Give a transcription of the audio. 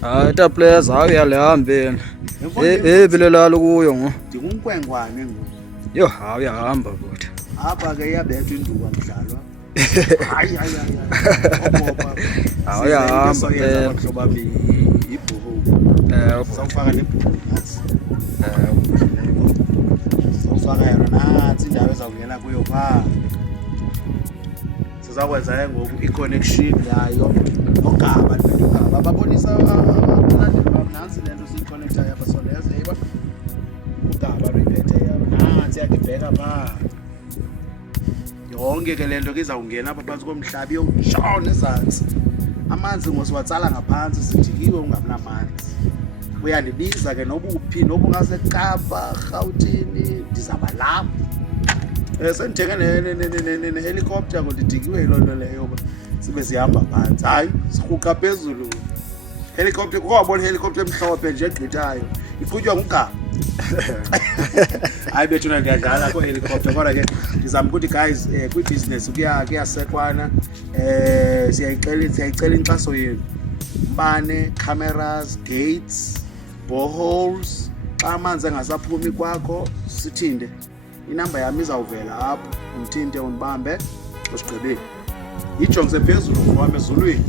Hayi tapleza awuyalihambeni. Ebilelala kuyo ngo. Ndingumkwenkwane ngoku. Yo awuyahamba kodwa. Apha ke iyabethwa induku akudlalwa. Hayi. Awuyahamba phela. Mhlobo wami ibhuku. Sawufaka nebhuku nathi. Sawufaka yona nathi indawo ezawungena kuyo phaa. Sizakwenza ke ngoku i-connection yayo nogaba ugaba babonisa abalandeli bam nansi lento siyi-connecta yapha sondeza yiba ugaba luyiphethe yayo nansi yakibheka phaa yonke ke lento ke izawungena apha phantsi komhlaba iyotshona ezantsi amanzi ngosiwatsala ngaphantsi sidikiwe ungabunamanzi uyandibiza ke nobuphi noba ungasekapa Rhawutini ndizawuba lapho sendithenge ne-helicopter ngondidikiwe yiloo nto leyo sibe sihamba phantsi hayi sirhuqa phezulu helicopter kukwabona ihelicopter emhlophe nje egqithayo iqhutywa ngugaba hayi bethuna ndiyadlala koo-helicopter kodwa ke ndizama ukuthi guys kwibhizinesi kuyasekwana siyayicela inkxaso yenu umbane cameras gates boreholes xa amanzi engasaphumi kwakho sithinde inamba yami izawuvela apho umthinte undibambe usigqibile ijongise phezulu ngokwami ezulwini